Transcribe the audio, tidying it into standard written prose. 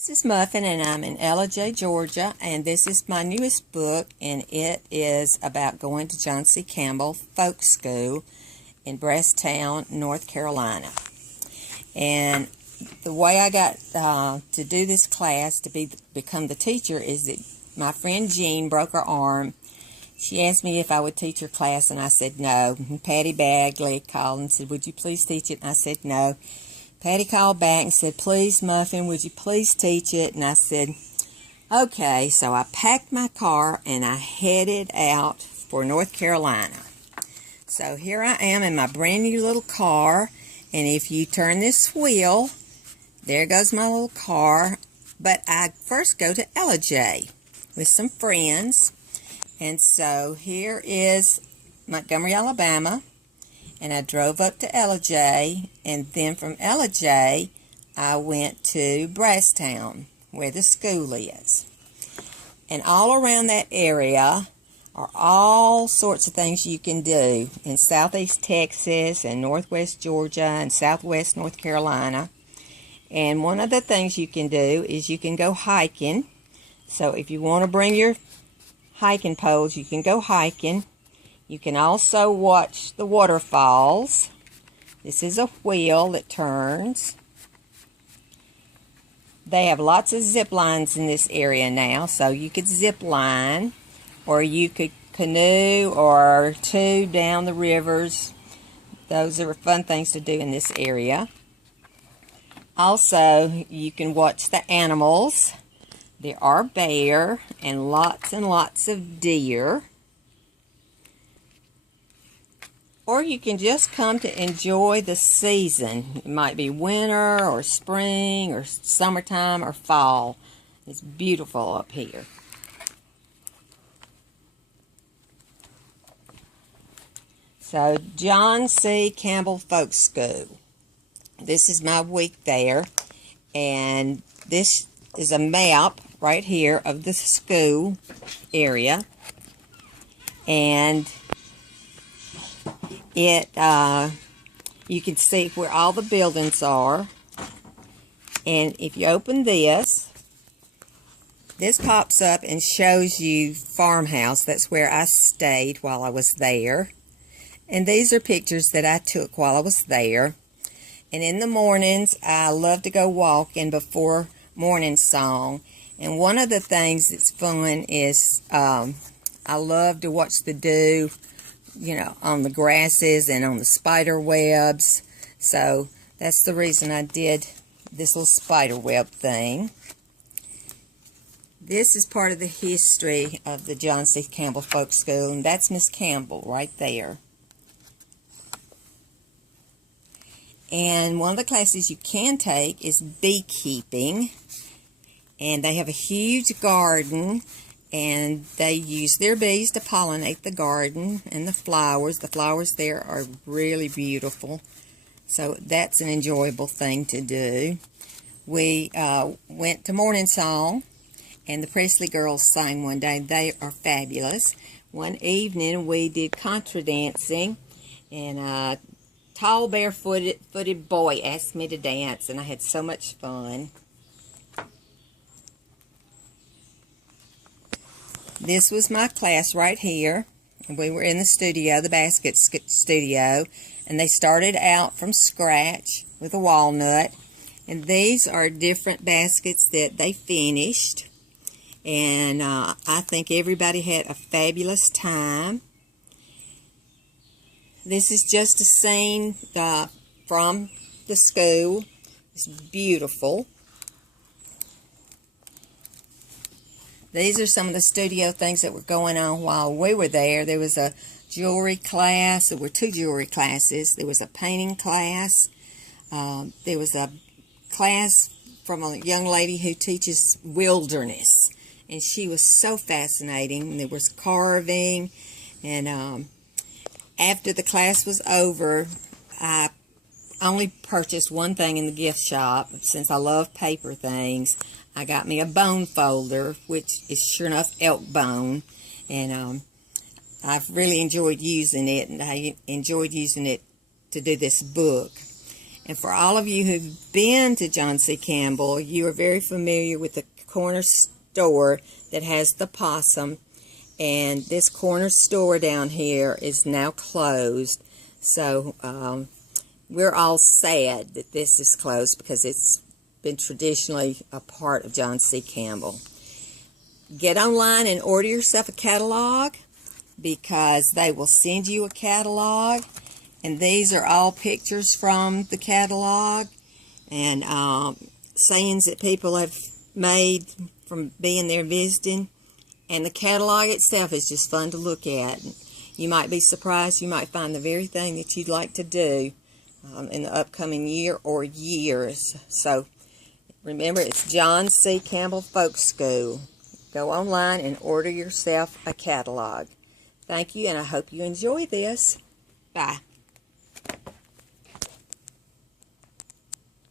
This is Muffin, and I'm in Ellijay, Georgia, and this is my newest book, and it is about going to John C. Campbell Folk School in Brasstown, North Carolina. And the way I got to do this class, to become the teacher, is that my friend Jean broke her arm. She asked me if I would teach her class, and I said no. And Patty Bagley called and said, "Would you please teach it?" And I said no. Patty called back and said, "Please, Muffin, would you please teach it?" And I said, okay. So I packed my car and I headed out for North Carolina. So here I am in my brand new little car. And if you turn this wheel, there goes my little car. But I first go to Ellijay with some friends. And so here is Montgomery, Alabama. And I drove up to Ellijay, and then from Ellijay, I went to Brasstown, where the school is. And all around that area are all sorts of things you can do in southeast Texas and northwest Georgia and southwest North Carolina. And one of the things you can do is you can go hiking. So if you want to bring your hiking poles, you can go hiking. You can also watch the waterfalls. This is a wheel that turns. They have lots of zip lines in this area now, so you could zip line, or you could canoe or tube down the rivers. Those are fun things to do in this area. Also, you can watch the animals. There are bear and lots of deer. Or you can just come to enjoy the season. It might be winter or spring or summertime or fall. It's beautiful up here. So, John C. Campbell Folk School. This is my week there. And this is a map right here of the school area. And you can see where all the buildings are. And if you open this pops up and shows you farmhouse. That's where I stayed while I was there. And these are pictures that I took while I was there. And in the mornings, I love to go walking before morning song. And one of the things that's fun is I love to watch the dew, on the grasses and on the spider webs. So that's the reason I did this little spider web thing. This is part of the history of the John C. Campbell Folk School, and that's Miss Campbell right there. And one of the classes you can take is beekeeping. And they have a huge garden. And they use their bees to pollinate the garden and the flowers. The flowers there are really beautiful. So that's an enjoyable thing to do. We went to morning song, and the Presley girls sang one day. They are fabulous. One evening we did contra dancing, and a tall barefooted boy asked me to dance, and I had so much fun. This was my class right here. We were in the studio, the basket studio, and they started out from scratch with a walnut. And these are different baskets that they finished. And I think everybody had a fabulous time. This is just a scene from the school. It's beautiful. These are some of the studio things that were going on while we were there. There was a jewelry class. There were two jewelry classes. There was a painting class. There was a class from a young lady who teaches wilderness. And she was so fascinating. There was carving. And after the class was over, I only purchased one thing in the gift shop. Since I love paper things, I got me a bone folder, which is sure enough elk bone, and I've really enjoyed using it, and I enjoyed using it to do this book. And for all of you who've been to John C. Campbell, you are very familiar with the corner store that has the possum. And this corner store down here is now closed. So we're all sad that this is closed because it's been traditionally a part of John C. Campbell. Get online and order yourself a catalog, because they will send you a catalog, and these are all pictures from the catalog and sayings that people have made from being there visiting. And the catalog itself is just fun to look at. You might be surprised, you might find the very thing that you'd like to do in the upcoming year or years. So remember, it's John C. Campbell Folk School. Go online and order yourself a catalog. Thank you, and I hope you enjoy this. Bye.